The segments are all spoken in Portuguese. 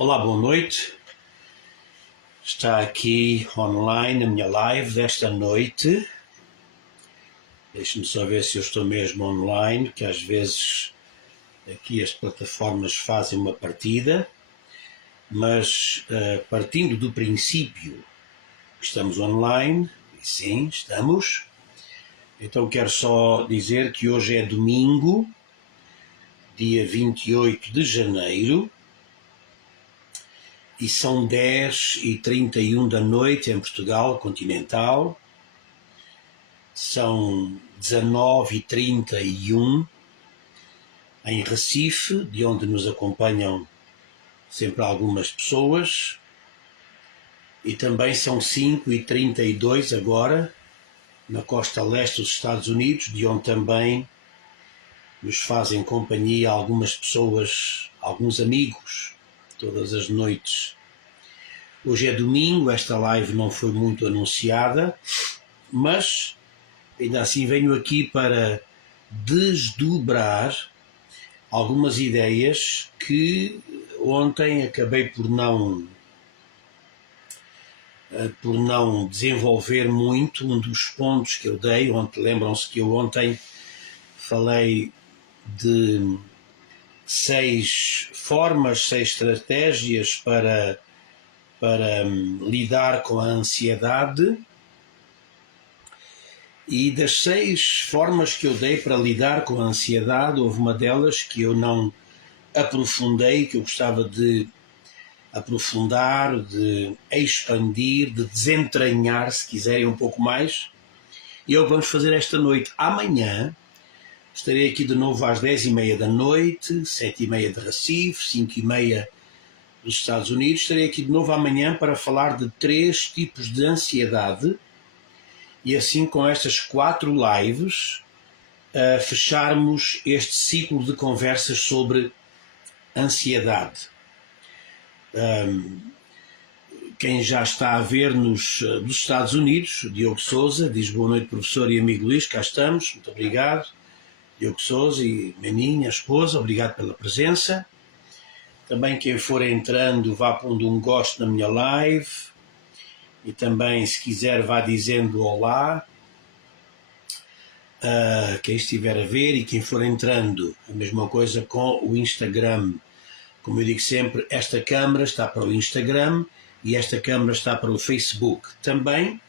Olá, boa noite. Está aqui online a minha live desta noite. Deixe-me só ver se eu estou mesmo online, que às vezes aqui as plataformas fazem uma partida, mas partindo do princípio que estamos online, e sim, estamos, então quero só dizer que hoje é domingo, dia 28 de janeiro, e são 10h31 da noite em Portugal continental, são 19h31 em Recife, de onde nos acompanham sempre algumas pessoas, e também são 5h32 agora na costa leste dos Estados Unidos, de onde também nos fazem companhia algumas pessoas, alguns amigos, todas as noites. Hoje é domingo, esta live não foi muito anunciada, mas ainda assim venho aqui para desdobrar algumas ideias que ontem acabei por não desenvolver muito. Um dos pontos que eu dei, ontem, lembram-se que eu ontem falei de 6 formas, 6 estratégias para lidar com a ansiedade, e das 6 formas que eu dei para lidar com a ansiedade, houve uma delas que eu não aprofundei, que eu gostava de aprofundar, de expandir, de desentranhar, se quiserem um pouco mais, e é o que vamos fazer esta noite. Amanhã estarei aqui de novo às 10h30 da noite, 7h30 de Recife, 5h30 dos Estados Unidos. Estarei aqui de novo amanhã para falar de 3 tipos de ansiedade, e assim com estas 4 lives fecharmos este ciclo de conversas sobre ansiedade. Quem já está a ver-nos dos Estados Unidos, Diogo Souza, diz boa noite, professor e amigo Luís, cá estamos, muito obrigado. Diogo Souza e Meninha, a esposa, obrigado pela presença. Também quem for entrando, vá pondo um gosto na minha live, e também, se quiser, vá dizendo olá. Quem estiver a ver e quem for entrando, a mesma coisa com o Instagram. Como eu digo sempre, esta câmara está para o Instagram e esta câmara está para o Facebook. Também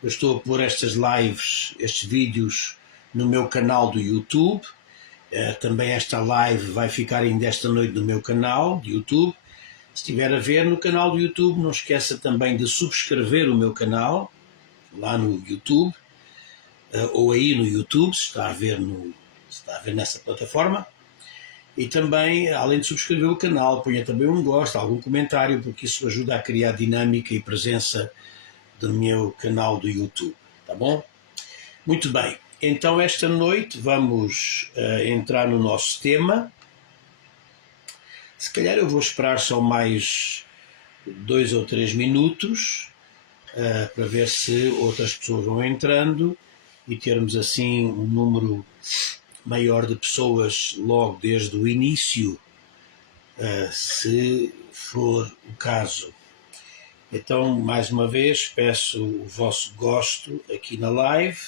eu estou a pôr estas lives, estes vídeos no meu canal do YouTube. Também esta live vai ficar ainda esta noite no meu canal de YouTube. Se estiver a ver no canal do YouTube, não esqueça também de subscrever o meu canal lá no YouTube, ou aí no YouTube, se está a ver nessa plataforma. E também, além de subscrever o canal, ponha também um gosto, algum comentário, porque isso ajuda a criar dinâmica e presença do meu canal do YouTube, tá bom? Muito bem, então esta noite vamos entrar no nosso tema. Se calhar eu vou esperar só mais 2 ou 3 minutos para ver se outras pessoas vão entrando e termos assim um número maior de pessoas logo desde o início, se for o caso. Então, mais uma vez, peço o vosso gosto aqui na live,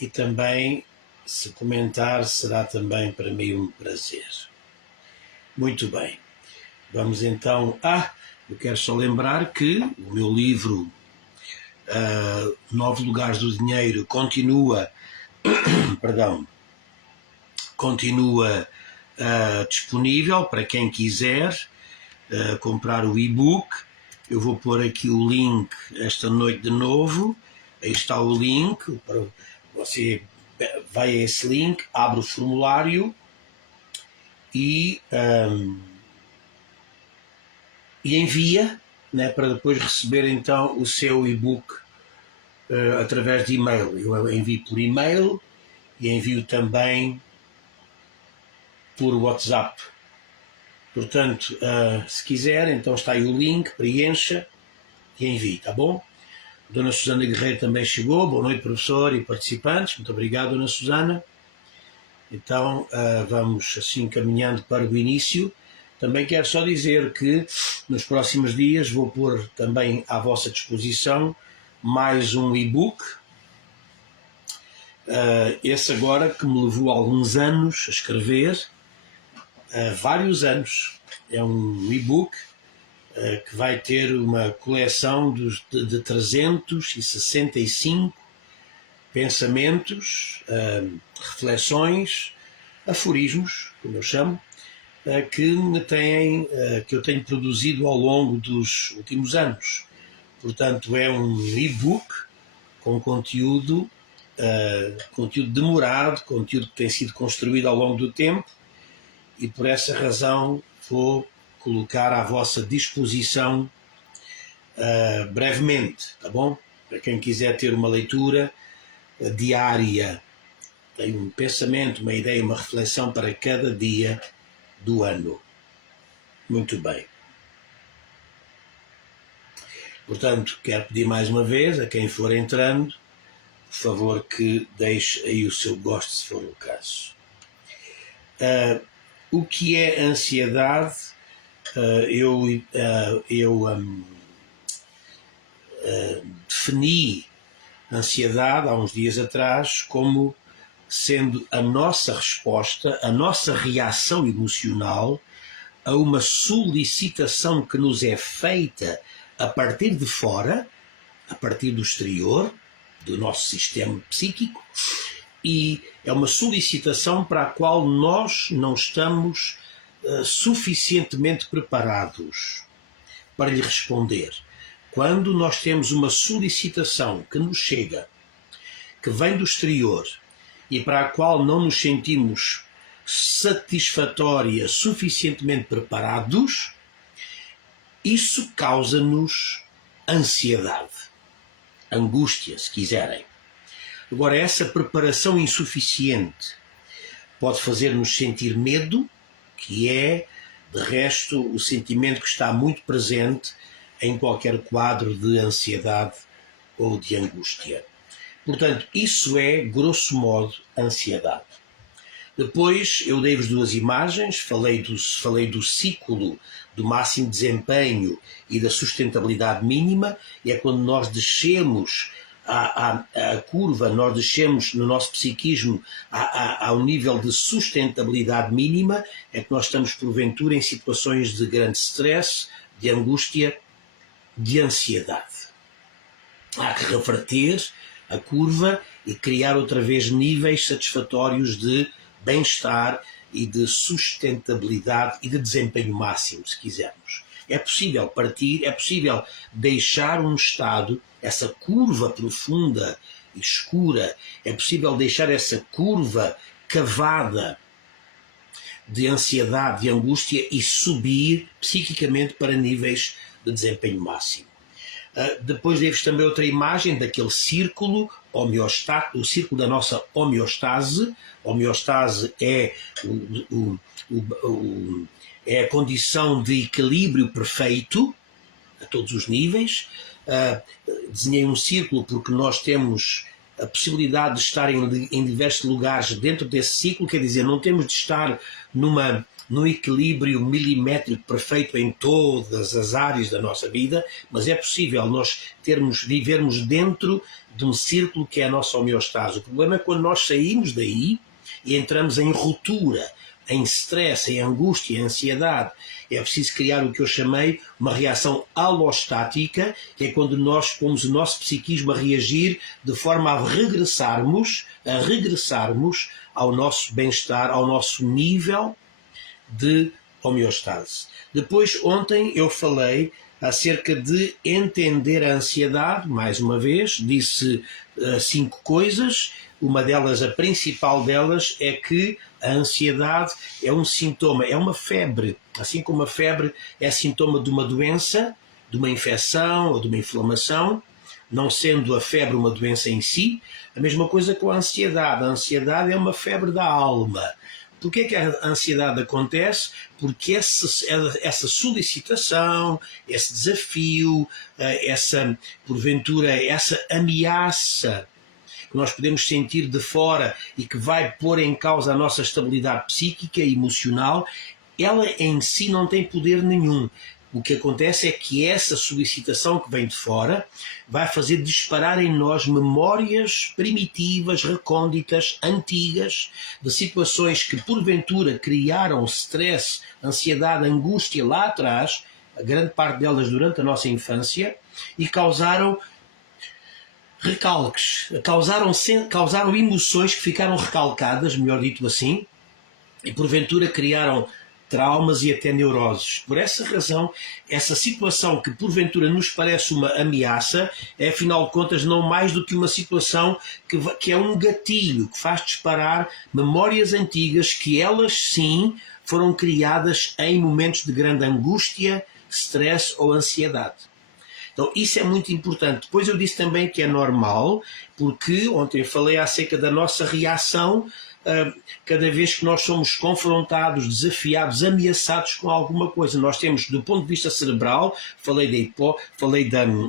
e também, se comentar, será também para mim um prazer. Muito bem. Vamos então... eu quero só lembrar que o meu livro 9 Lugares do Dinheiro continua disponível para quem quiser comprar o e-book. Eu vou pôr aqui o link esta noite de novo. Aí está o link. Você vai a esse link, abre o formulário e envia, né, para depois receber então o seu e-book através de e-mail. Eu envio por e-mail e envio também por WhatsApp. Portanto, se quiser, então está aí o link, preencha e envie, tá bom? Dona Susana Guerreiro também chegou. Boa noite, professor e participantes. Muito obrigado, Dona Susana. Então, vamos assim caminhando para o início. Também quero só dizer que nos próximos dias vou pôr também à vossa disposição mais um e-book. Esse agora que me levou alguns anos a escrever, vários anos. É um e-book que vai ter uma coleção de 365 pensamentos, reflexões, aforismos, como eu chamo, que eu tenho produzido ao longo dos últimos anos. Portanto, é um e-book com conteúdo demorado, conteúdo que tem sido construído ao longo do tempo, e por essa razão vou colocar à vossa disposição brevemente, tá bom? Para quem quiser ter uma leitura diária, tem um pensamento, uma ideia, uma reflexão para cada dia do ano. Muito bem. Portanto, quero pedir mais uma vez a quem for entrando, por favor, que deixe aí o seu gosto, se for o caso. O que é ansiedade? Eu defini a ansiedade há uns dias atrás como sendo a nossa resposta, a nossa reação emocional a uma solicitação que nos é feita a partir de fora, a partir do exterior, do nosso sistema psíquico, e é uma solicitação para a qual nós não estamos suficientemente preparados para lhe responder. Quando nós temos uma solicitação que nos chega, que vem do exterior, e para a qual não nos sentimos satisfatória, suficientemente preparados, isso causa-nos ansiedade, angústia, se quiserem. Agora, essa preparação insuficiente pode fazer-nos sentir medo, que é, de resto, o sentimento que está muito presente em qualquer quadro de ansiedade ou de angústia. Portanto, isso é, grosso modo, ansiedade. Depois eu dei-vos duas imagens, falei do ciclo do máximo desempenho e da sustentabilidade mínima, e é quando nós descemos a curva, nós descemos no nosso psiquismo ao nível de sustentabilidade mínima, é que nós estamos porventura em situações de grande stress, de angústia, de ansiedade. Há que reverter a curva e criar outra vez níveis satisfatórios de bem-estar e de sustentabilidade e de desempenho máximo, se quisermos. É possível partir, é possível deixar um estado, essa curva profunda e escura, é possível deixar essa curva cavada de ansiedade, de angústia e subir psiquicamente para níveis de desempenho máximo. Depois dei-vos também outra imagem daquele círculo, o círculo da nossa homeostase. Homeostase é a condição de equilíbrio perfeito a todos os níveis. Desenhei um círculo porque nós temos a possibilidade de estar em diversos lugares dentro desse ciclo, quer dizer, não temos de estar num equilíbrio milimétrico perfeito em todas as áreas da nossa vida, mas é possível nós vivermos dentro de um círculo que é a nossa homeostase. O problema é quando nós saímos daí e entramos em ruptura, em stress, em angústia, em ansiedade. É preciso criar o que eu chamei uma reação alostática, que é quando nós pomos o nosso psiquismo a reagir de forma a regressarmos ao nosso bem-estar, ao nosso nível de homeostase. Depois, ontem eu falei acerca de entender a ansiedade, mais uma vez, disse 5 coisas. Uma delas, a principal delas, é que a ansiedade é um sintoma, é uma febre. Assim como a febre é sintoma de uma doença, de uma infecção ou de uma inflamação, não sendo a febre uma doença em si, a mesma coisa com a ansiedade. A ansiedade é uma febre da alma. Por que a ansiedade acontece? Porque essa solicitação, esse desafio, porventura, essa ameaça que nós podemos sentir de fora e que vai pôr em causa a nossa estabilidade psíquica e emocional, ela em si não tem poder nenhum. O que acontece é que essa solicitação que vem de fora vai fazer disparar em nós memórias primitivas, recônditas, antigas, de situações que porventura criaram stress, ansiedade, angústia lá atrás, a grande parte delas durante a nossa infância, e causaram recalques, causaram emoções que ficaram recalcadas, melhor dito assim, e porventura criaram traumas e até neuroses. Por essa razão, essa situação que porventura nos parece uma ameaça é, afinal de contas, não mais do que uma situação que é um gatilho, que faz disparar memórias antigas que elas sim foram criadas em momentos de grande angústia, stress ou ansiedade. Então isso é muito importante. Depois eu disse também que é normal, porque ontem falei acerca da nossa reação cada vez que nós somos confrontados, desafiados, ameaçados com alguma coisa. Nós temos, do ponto de vista cerebral, falei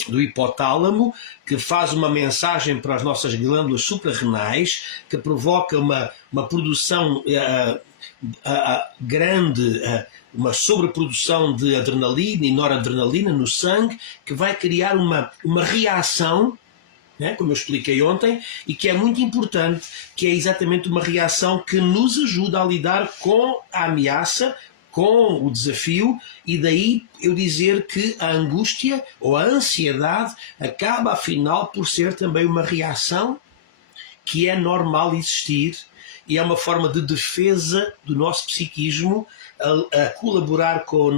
do hipotálamo, que faz uma mensagem para as nossas glândulas suprarrenais, que provoca uma produção grande, uma sobreprodução de adrenalina e noradrenalina no sangue, que vai criar uma reação, né, como eu expliquei ontem, e que é muito importante, que é exatamente uma reação que nos ajuda a lidar com a ameaça, com o desafio, e daí eu dizer que a angústia ou a ansiedade acaba, afinal, por ser também uma reação que é normal existir e é uma forma de defesa do nosso psiquismo a colaborar com a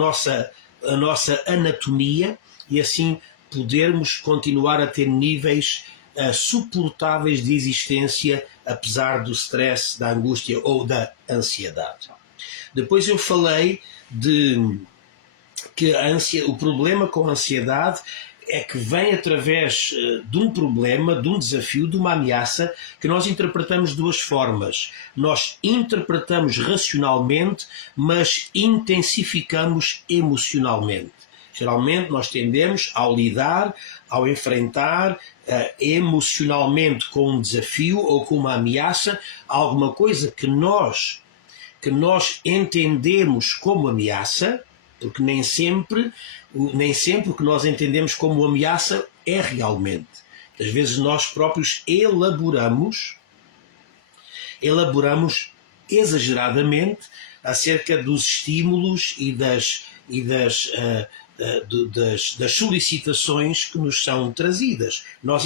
nossa anatomia e assim podermos continuar a ter níveis suportáveis de existência apesar do stress, da angústia ou da ansiedade. Depois eu falei que o problema com a ansiedade é que vem através de um problema, de um desafio, de uma ameaça que nós interpretamos de duas formas. Nós interpretamos racionalmente, mas intensificamos emocionalmente. Geralmente nós tendemos, ao enfrentar emocionalmente com um desafio ou com uma ameaça, alguma coisa que nós entendemos como ameaça, porque nem sempre o que nós entendemos como ameaça é realmente. Às vezes nós próprios elaboramos exageradamente acerca dos estímulos e das solicitações que nos são trazidas. Nós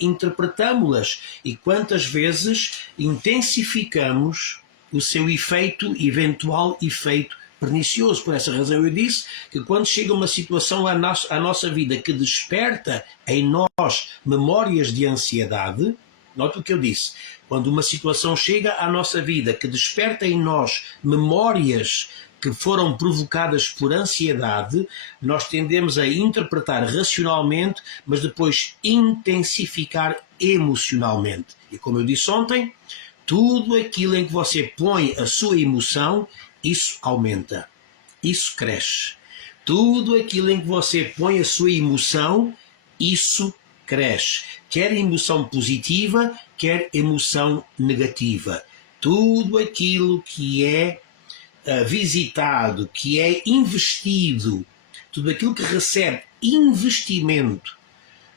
interpretamos-las e quantas vezes intensificamos o seu eventual efeito pernicioso. Por essa razão eu disse que quando chega uma situação à nossa vida que desperta em nós memórias de ansiedade, note o que eu disse, quando uma situação chega à nossa vida que desperta em nós memórias que foram provocadas por ansiedade, nós tendemos a interpretar racionalmente, mas depois intensificar emocionalmente. E como eu disse ontem, tudo aquilo em que você põe a sua emoção, isso aumenta, isso cresce. Tudo aquilo em que você põe a sua emoção, isso cresce. Quer emoção positiva, quer emoção negativa. Tudo aquilo que é visitado, que é investido, tudo aquilo que recebe investimento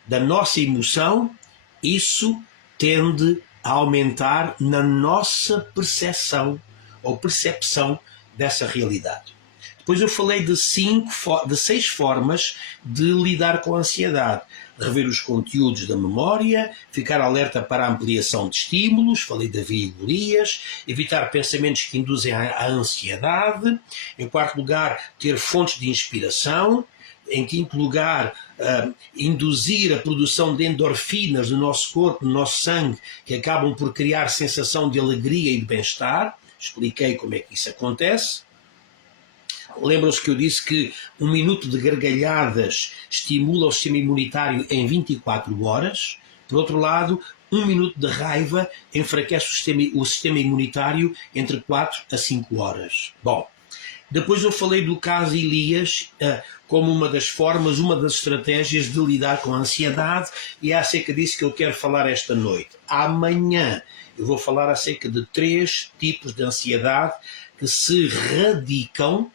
da nossa emoção, isso tende a aumentar na nossa percepção ou percepção dessa realidade. Depois eu falei de 6 formas de lidar com a ansiedade. Rever os conteúdos da memória, ficar alerta para a ampliação de estímulos, falei da vigorias, evitar pensamentos que induzem à ansiedade. Em quarto lugar, ter fontes de inspiração. Em quinto lugar, induzir a produção de endorfinas no nosso corpo, no nosso sangue, que acabam por criar sensação de alegria e de bem-estar. Expliquei como é que isso acontece. Lembram-se que eu disse que 1 minuto de gargalhadas estimula o sistema imunitário em 24 horas. Por outro lado, 1 minuto de raiva enfraquece o sistema imunitário entre 4 a 5 horas. Bom, depois eu falei do caso Elias como uma das formas, uma das estratégias de lidar com a ansiedade, e é acerca disso que eu quero falar esta noite. Amanhã eu vou falar acerca de 3 tipos de ansiedade que se radicam,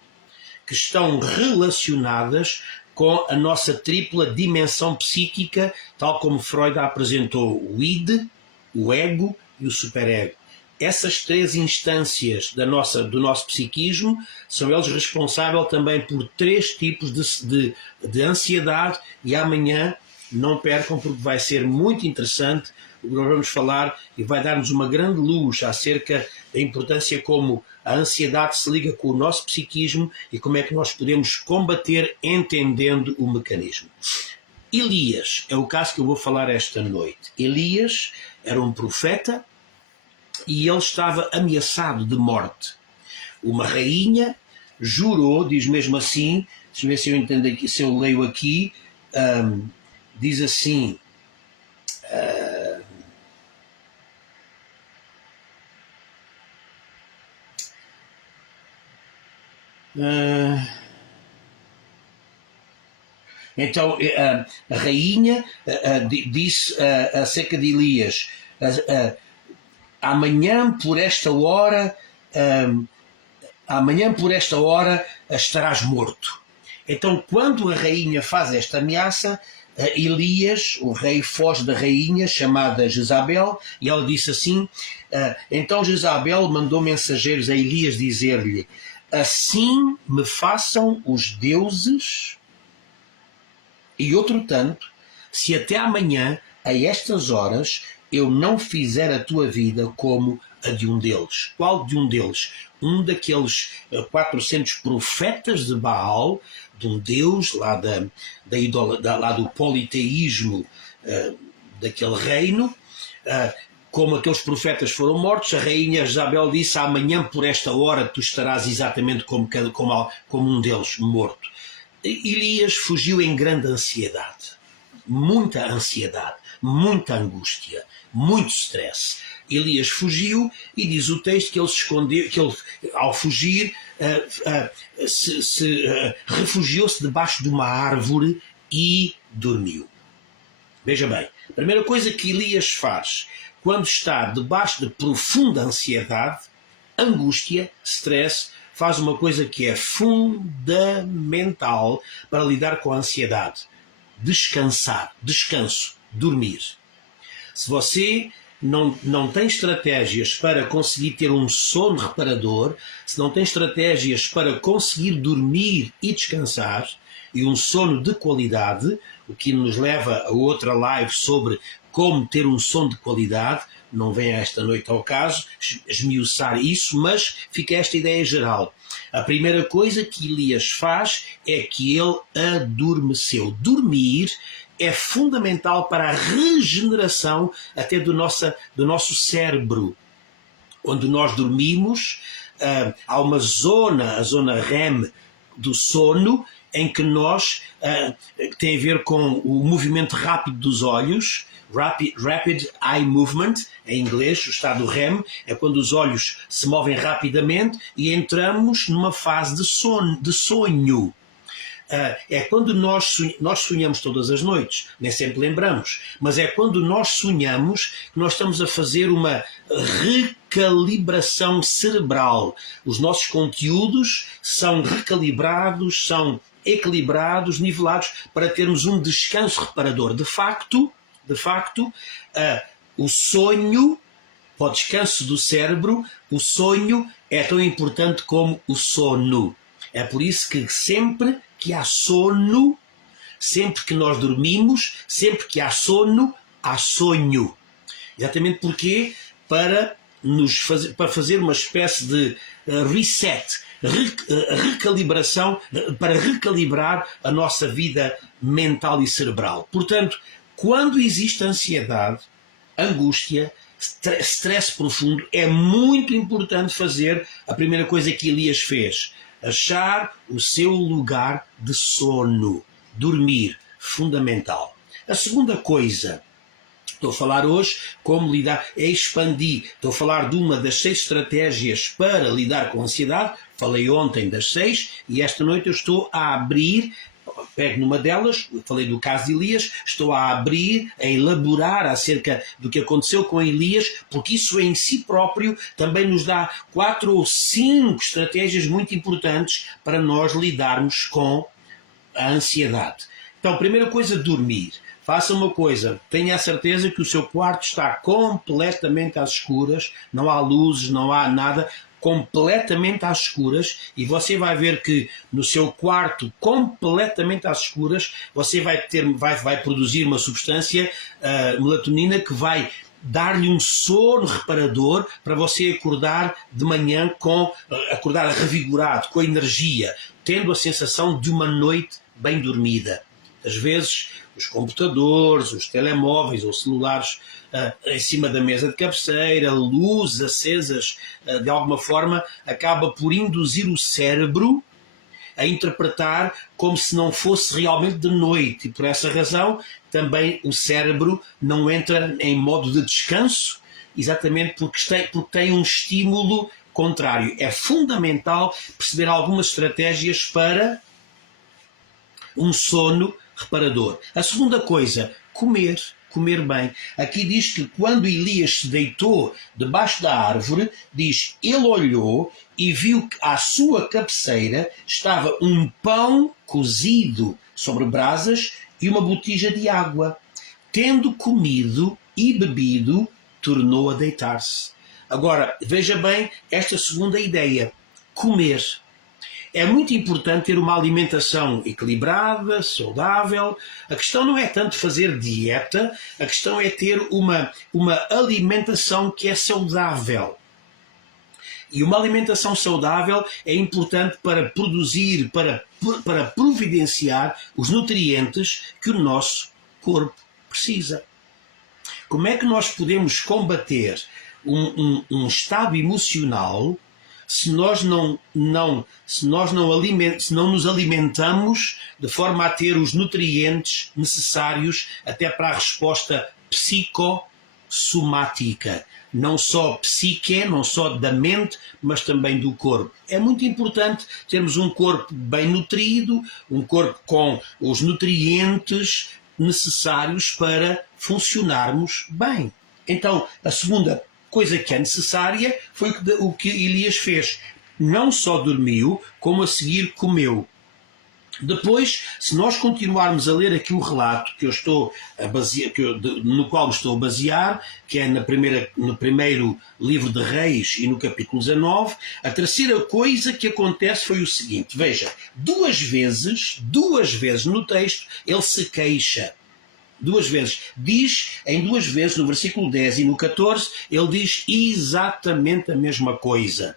que estão relacionadas com a nossa tripla dimensão psíquica, tal como Freud a apresentou: o id, o ego e o superego. Essas três instâncias do nosso psiquismo são eles responsáveis também por três tipos de ansiedade, e amanhã não percam, porque vai ser muito interessante o que nós vamos falar e vai dar-nos uma grande luz acerca da importância como a ansiedade se liga com o nosso psiquismo e como é que nós podemos combater entendendo o mecanismo. Elias é o caso que eu vou falar esta noite. Elias era um profeta e ele estava ameaçado de morte. Uma rainha jurou, diz mesmo assim, deixa eu ver se eu entendo aqui, se eu leio aqui, diz assim, então a rainha disse acerca de Elias: amanhã por esta hora estarás morto. Então, quando a rainha faz esta ameaça, Elias, o rei, foge da rainha chamada Jezabel, e ela disse assim, então Jezabel mandou mensageiros a Elias dizer-lhe: assim me façam os deuses, e outro tanto, se até amanhã, a estas horas, eu não fizer a tua vida como a de um deles. Qual de um deles? Um daqueles 400 profetas de Baal, de um deus lá, lá do politeísmo daquele reino. Como aqueles profetas foram mortos, a rainha Jezabel disse: amanhã por esta hora tu estarás exatamente como um deles, morto. Elias fugiu em grande ansiedade, muita angústia, muito stress. Elias fugiu e diz o texto que ele se escondeu, que ele, ao fugir, refugiou-se debaixo de uma árvore e dormiu. Veja bem, a primeira coisa que Elias faz quando está debaixo de profunda ansiedade, angústia, stress, faz uma coisa que é fundamental para lidar com a ansiedade: descanso, dormir. Se você não tem estratégias para conseguir ter um sono reparador, se não tem estratégias para conseguir dormir e descansar, e um sono de qualidade, o que nos leva a outra live sobre como ter um sono de qualidade, não vem esta noite ao caso esmiuçar isso, mas fica esta ideia geral. A primeira coisa que Elias faz é que ele adormeceu. Dormir é fundamental para a regeneração até do nosso cérebro. Quando nós dormimos, há uma zona, a zona REM do sono, em que tem a ver com o movimento rápido dos olhos, Rapid Eye Movement, em inglês, o estado REM, é quando os olhos se movem rapidamente e entramos numa fase de sonho. É quando nós sonhamos todas as noites, nem sempre lembramos, mas é quando nós sonhamos que nós estamos a fazer uma recalibração cerebral. Os nossos conteúdos são recalibrados, são equilibrados, nivelados, para termos um descanso reparador. De facto, o sonho, para o descanso do cérebro, o sonho é tão importante como o sono. É por isso que sempre que há sono, sempre que nós dormimos, sempre que há sono, há sonho. Exatamente porque para fazer uma espécie de reset, recalibração, para recalibrar a nossa vida mental e cerebral. Portanto, quando existe ansiedade, angústia, stress profundo, é muito importante fazer a primeira coisa que Elias fez: achar o seu lugar de sono, dormir, fundamental. A segunda coisa, estou a falar hoje como lidar, é expandir. Estou a falar de uma das 6 estratégias para lidar com a ansiedade. Falei ontem das 6 e esta noite eu estou a abrir pego numa delas, falei do caso de Elias, estou a abrir, a elaborar acerca do que aconteceu com Elias, porque isso em si próprio também nos dá 4 ou 5 estratégias muito importantes para nós lidarmos com a ansiedade. Então, primeira coisa, dormir. Faça uma coisa, tenha a certeza que o seu quarto está completamente às escuras, não há luzes, não há nada, completamente às escuras, e você vai ver que no seu quarto completamente às escuras você vai produzir uma substância, melatonina, que vai dar-lhe um sono reparador para você acordar de manhã acordar revigorado, com energia, tendo a sensação de uma noite bem dormida. Às vezes os computadores, os telemóveis ou celulares em cima da mesa de cabeceira, luzes acesas, de alguma forma, acaba por induzir o cérebro a interpretar como se não fosse realmente de noite. E por essa razão também o cérebro não entra em modo de descanso, exatamente porque tem um estímulo contrário. É fundamental perceber algumas estratégias para um sono reparador. A segunda coisa, comer bem. Aqui diz que quando Elias se deitou debaixo da árvore, diz, ele olhou e viu que à sua cabeceira estava um pão cozido sobre brasas e uma botija de água. Tendo comido e bebido, tornou a deitar-se. Agora, veja bem esta segunda ideia, comer. É muito importante ter uma alimentação equilibrada, saudável. A questão não é tanto fazer dieta, a questão é ter uma alimentação que é saudável. E uma alimentação saudável é importante para produzir, para providenciar os nutrientes que o nosso corpo precisa. Como é que nós podemos combater um estado emocional se nós não nos alimentamos de forma a ter os nutrientes necessários até para a resposta psicossomática, não só psique, não só da mente, mas também do corpo. É muito importante termos um corpo bem nutrido, um corpo com os nutrientes necessários para funcionarmos bem. Então, a segunda coisa que é necessária foi o que Elias fez. Não só dormiu, como a seguir comeu. Depois, se nós continuarmos a ler aqui o relato que eu estou a basear, no qual me estou a basear, que é no primeiro livro de Reis e no capítulo 19, a terceira coisa que acontece foi o seguinte, veja, duas vezes no texto ele se queixa. Duas vezes. Diz em duas vezes, no versículo 10 e no 14, ele diz exatamente a mesma coisa.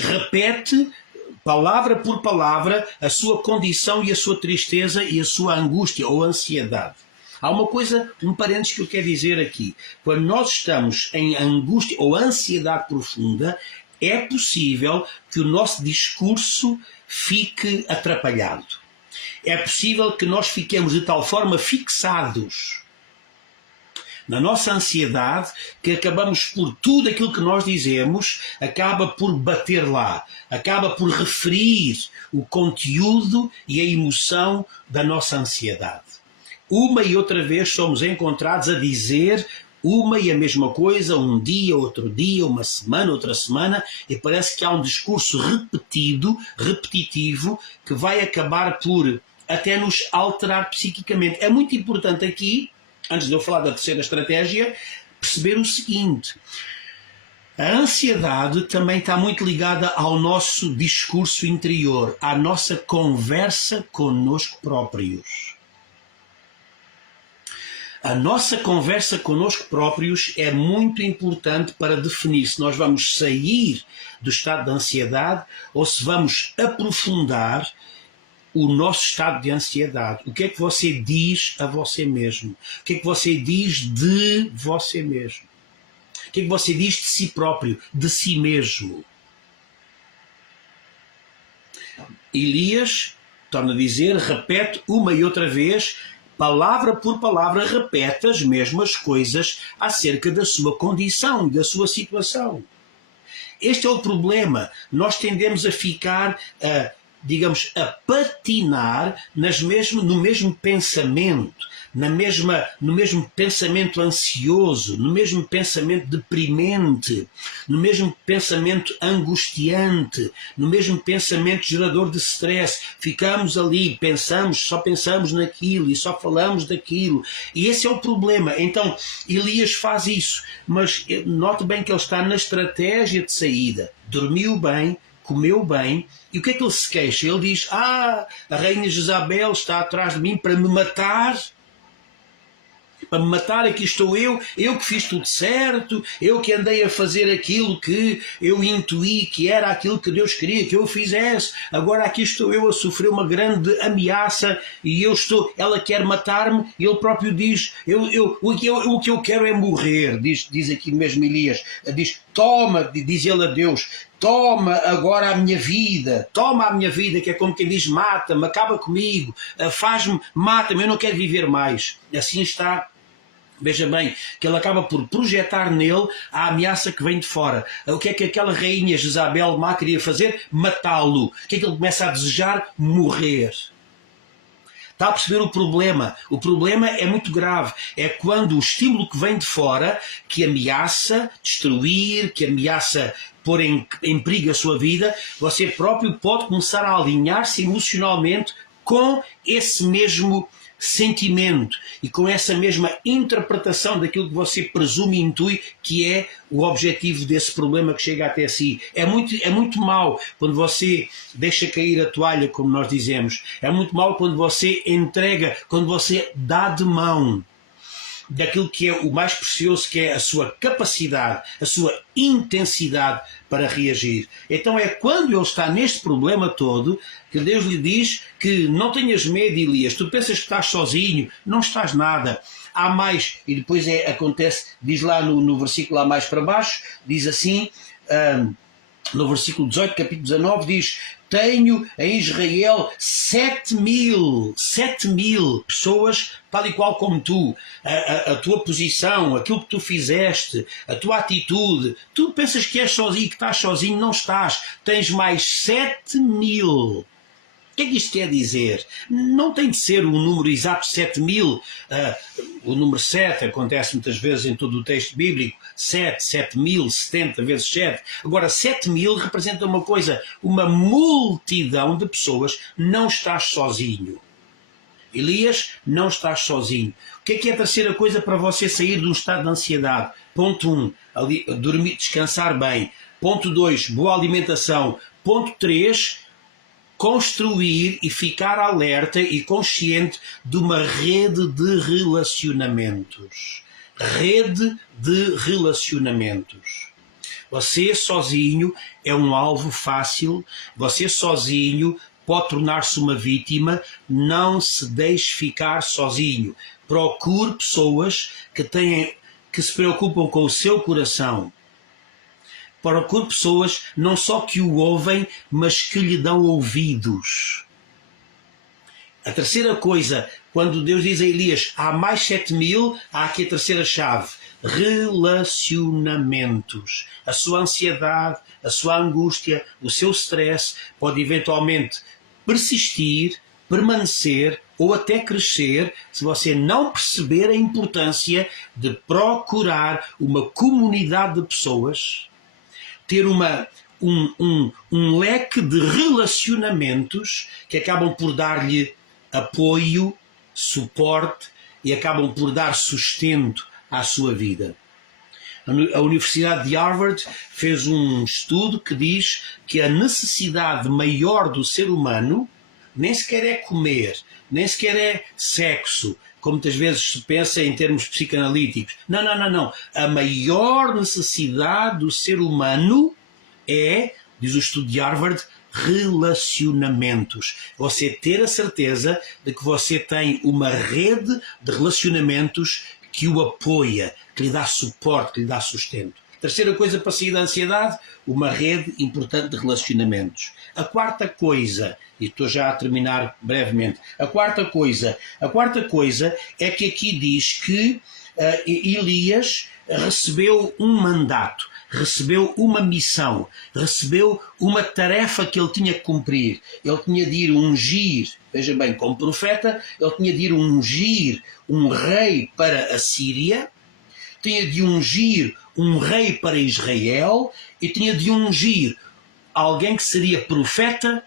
Repete, palavra por palavra, a sua condição e a sua tristeza e a sua angústia ou ansiedade. Há uma coisa, um parênteses que eu quero dizer aqui. Quando nós estamos em angústia ou ansiedade profunda, é possível que o nosso discurso fique atrapalhado. É possível que nós fiquemos de tal forma fixados na nossa ansiedade que acabamos por tudo aquilo que nós dizemos, acaba por bater lá, acaba por referir o conteúdo e a emoção da nossa ansiedade. Uma e outra vez somos encontrados a dizer uma e a mesma coisa, um dia, outro dia, uma semana, outra semana, e parece que há um discurso repetitivo, que vai acabar por até nos alterar psiquicamente. É muito importante aqui, antes de eu falar da terceira estratégia, perceber o seguinte. A ansiedade também está muito ligada ao nosso discurso interior, à nossa conversa connosco próprios. A nossa conversa connosco próprios é muito importante para definir se nós vamos sair do estado de ansiedade ou se vamos aprofundar o nosso estado de ansiedade. O que é que você diz a você mesmo? O que é que você diz de você mesmo? O que é que você diz de si próprio, de si mesmo? Elias, torna a dizer, repete uma e outra vez, palavra por palavra, repete as mesmas coisas acerca da sua condição, da sua situação. Este é o problema. Nós tendemos a ficar digamos, a patinar no mesmo pensamento, no mesmo pensamento ansioso, no mesmo pensamento deprimente, no mesmo pensamento angustiante, no mesmo pensamento gerador de stress. Ficamos ali, só pensamos naquilo e só falamos daquilo. E esse é o problema. Então, Elias faz isso, mas note bem que ele está na estratégia de saída. Dormiu bem, comeu bem, e o que é que ele se queixa? Ele diz, a rainha Jezabel está atrás de mim para me matar. Para me matar, aqui estou eu que fiz tudo certo, eu que andei a fazer aquilo que eu intuí que era aquilo que Deus queria que eu fizesse, agora aqui estou eu a sofrer uma grande ameaça e ela quer matar-me, e ele próprio diz, o que eu quero é morrer, diz aqui mesmo Elias, diz, toma, diz ele a Deus, toma agora a minha vida, que é como quem diz, mata-me, acaba comigo, faz-me, mata-me, eu não quero viver mais. Assim está. Veja bem, que ele acaba por projetar nele a ameaça que vem de fora. O que é que aquela rainha Jezabel má queria fazer? Matá-lo. O que é que ele começa a desejar? Morrer. Está a perceber o problema? O problema é muito grave. É quando o estímulo que vem de fora, que ameaça destruir, que ameaça pôr em perigo a sua vida, você próprio pode começar a alinhar-se emocionalmente com esse mesmo sentimento e com essa mesma interpretação daquilo que você presume e intui que é o objetivo desse problema que chega até si. É muito mau quando você deixa cair a toalha, como nós dizemos. É muito mau quando você entrega, quando você dá de mão daquilo que é o mais precioso, que é a sua capacidade, a sua intensidade para reagir. Então é quando ele está neste problema todo que Deus lhe diz que não tenhas medo, Elias, tu pensas que estás sozinho, não estás nada. Há mais, e depois acontece, diz lá no versículo lá mais para baixo, diz assim, no versículo 18, capítulo 19, diz, tenho em Israel 7.000 pessoas tal e qual como tu, a tua posição, aquilo que tu fizeste, a tua atitude, tu pensas que és sozinho, que estás sozinho, não estás, tens mais 7.000. O que é que isto quer dizer? Não tem de ser um número exato, 7.000. O número 7 acontece muitas vezes em todo o texto bíblico. 7.000, 70 vezes 7. Agora, 7.000 representa uma coisa, uma multidão de pessoas. Não estás sozinho. Elias, não estás sozinho. O que é a terceira coisa para você sair de um estado de ansiedade? Ponto 1, dormir, descansar bem. Ponto 2, boa alimentação. Ponto 3, construir e ficar alerta e consciente de uma rede de relacionamentos. Rede de relacionamentos. Você sozinho é um alvo fácil, você sozinho pode tornar-se uma vítima, não se deixe ficar sozinho. Procure pessoas que se preocupam com o seu coração. Procure pessoas não só que o ouvem, mas que lhe dão ouvidos. A terceira coisa, quando Deus diz a Elias, há mais 7.000, há aqui a terceira chave. Relacionamentos. A sua ansiedade, a sua angústia, o seu stress pode eventualmente persistir, permanecer ou até crescer se você não perceber a importância de procurar uma comunidade de pessoas, ter um leque de relacionamentos que acabam por dar-lhe apoio, suporte e acabam por dar sustento à sua vida. A Universidade de Harvard fez um estudo que diz que a necessidade maior do ser humano nem sequer é comer, nem sequer é sexo, como muitas vezes se pensa em termos psicanalíticos. Não. A maior necessidade do ser humano é, diz o estudo de Harvard, relacionamentos. Você ter a certeza de que você tem uma rede de relacionamentos que o apoia, que lhe dá suporte, que lhe dá sustento. Terceira coisa para sair da ansiedade, uma rede importante de relacionamentos. A quarta coisa, e estou já a terminar brevemente, a quarta coisa é que aqui diz que Elias recebeu um mandato. recebeu uma missão, recebeu uma tarefa que ele tinha que cumprir. Ele tinha de ir ungir, veja bem, como profeta, ele tinha de ir ungir um rei para a Síria, tinha de ungir um rei para Israel e tinha de ungir alguém que seria profeta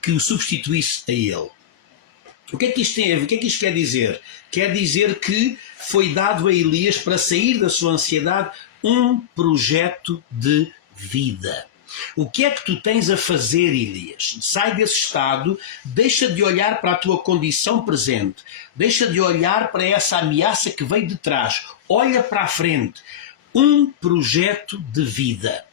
que o substituísse a ele. O que é que isto tem a ver? O que é que isto quer dizer? Quer dizer que foi dado a Elias, para sair da sua ansiedade, um projeto de vida. O que é que tu tens a fazer, Elias? Sai desse estado, deixa de olhar para a tua condição presente, deixa de olhar para essa ameaça que veio de trás, olha para a frente. Um projeto de vida.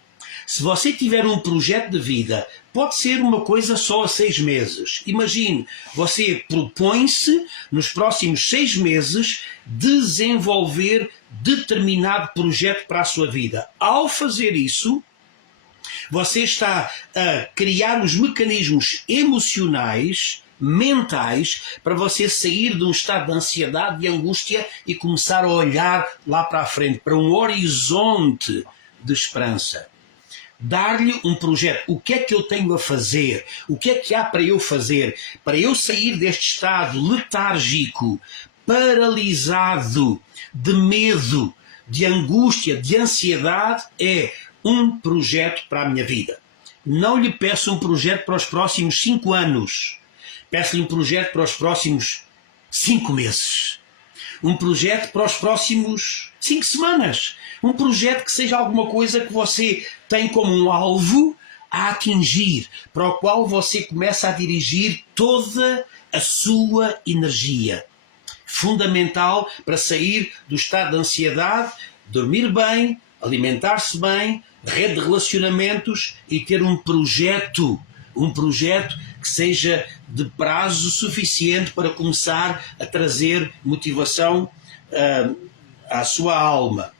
Se você tiver um projeto de vida, pode ser uma coisa só a 6 meses. Imagine, você propõe-se, nos próximos 6 meses, desenvolver determinado projeto para a sua vida. Ao fazer isso, você está a criar os mecanismos emocionais, mentais, para você sair de um estado de ansiedade e angústia e começar a olhar lá para a frente, para um horizonte de esperança. Dar-lhe um projeto. O que é que eu tenho a fazer? O que é que há para eu fazer? Para eu sair deste estado letárgico, paralisado, de medo, de angústia, de ansiedade, é um projeto para a minha vida. Não lhe peço um projeto para os próximos 5 anos. Peço-lhe um projeto para os próximos 5 meses. Um projeto para os próximos 5 semanas. Um projeto que seja alguma coisa que você tem como um alvo a atingir, para o qual você começa a dirigir toda a sua energia. Fundamental para sair do estado de ansiedade, dormir bem, alimentar-se bem, rede de relacionamentos e ter um projeto que seja de prazo suficiente para começar a trazer motivação à sua alma.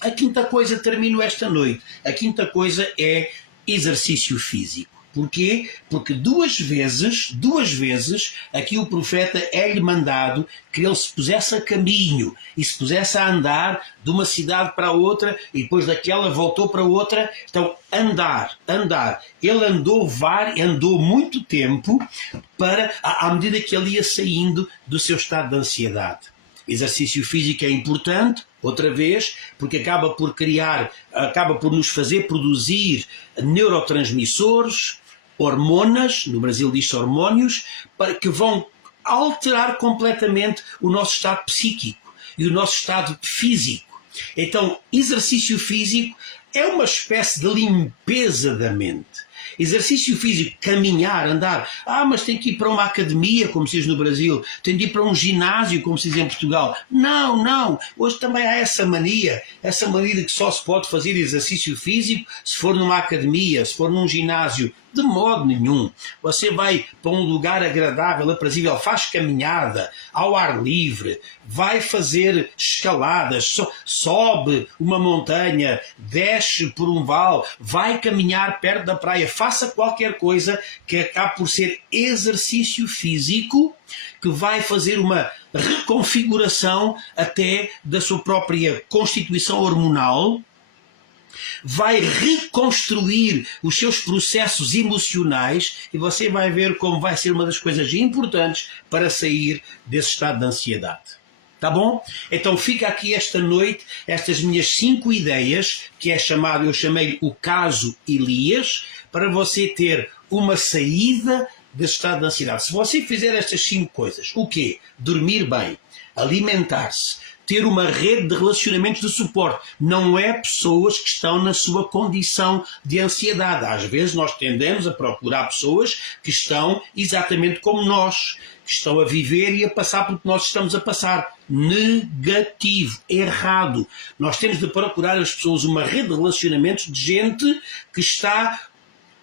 A quinta coisa, termino esta noite, a quinta coisa é exercício físico. Porquê? Porque duas vezes, aqui o profeta é-lhe mandado que ele se pusesse a caminho e se pusesse a andar de uma cidade para outra e depois daquela voltou para outra. Então, andar. Ele andou muito tempo à medida que ele ia saindo do seu estado de ansiedade. Exercício físico é importante, outra vez, porque acaba por nos fazer produzir neurotransmissores, hormonas, no Brasil diz-se hormônios, que vão alterar completamente o nosso estado psíquico e o nosso estado físico. Então, exercício físico é uma espécie de limpeza da mente. Exercício físico, caminhar, andar. Mas tem que ir para uma academia, como se diz no Brasil. Tem de ir para um ginásio, como se diz em Portugal. Não. Hoje também há essa mania de que só se pode fazer exercício físico se for numa academia, se for num ginásio. De modo nenhum. Você vai para um lugar agradável, aprazível, faz caminhada ao ar livre, vai fazer escaladas, sobe uma montanha, desce por um vale, vai caminhar perto da praia, faça qualquer coisa que acabe por ser exercício físico, que vai fazer uma reconfiguração até da sua própria constituição hormonal, vai reconstruir os seus processos emocionais e você vai ver como vai ser uma das coisas importantes para sair desse estado de ansiedade. Tá bom? Então fica aqui esta noite estas minhas 5 ideias, que eu chamei o caso Elias, para você ter uma saída desse estado de ansiedade. Se você fizer estas 5 coisas, o quê? Dormir bem, alimentar-se, ter uma rede de relacionamentos de suporte. Não é pessoas que estão na sua condição de ansiedade. Às vezes nós tendemos a procurar pessoas que estão exatamente como nós, que estão a viver e a passar pelo que nós estamos a passar. Negativo, errado. Nós temos de procurar as pessoas uma rede de relacionamentos de gente que está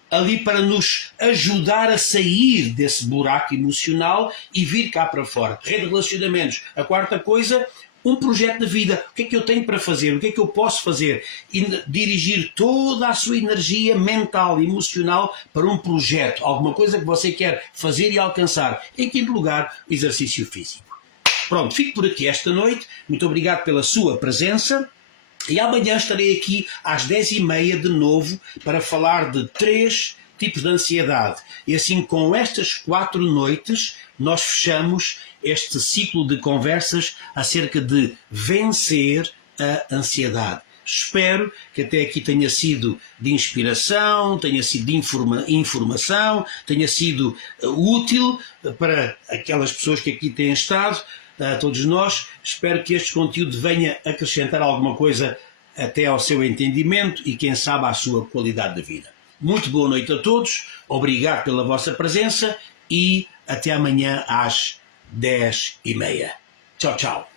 ali para nos ajudar a sair desse buraco emocional e vir cá para fora. Rede de relacionamentos. A quarta coisa, um projeto de vida. O que é que eu tenho para fazer? O que é que eu posso fazer? E dirigir toda a sua energia mental e emocional para um projeto. Alguma coisa que você quer fazer e alcançar. Em quinto lugar, exercício físico. Pronto, fico por aqui esta noite. Muito obrigado pela sua presença. E amanhã estarei aqui às 10h30 de novo para falar de 3 tipos de ansiedade. E assim, com estas 4 noites, nós fechamos este ciclo de conversas acerca de vencer a ansiedade. Espero que até aqui tenha sido de inspiração, tenha sido de informação, tenha sido útil para aquelas pessoas que aqui têm estado, a todos nós. Espero que este conteúdo venha acrescentar alguma coisa até ao seu entendimento e, quem sabe, à sua qualidade de vida. Muito boa noite a todos, obrigado pela vossa presença e até amanhã às 10h30. Tchau, tchau.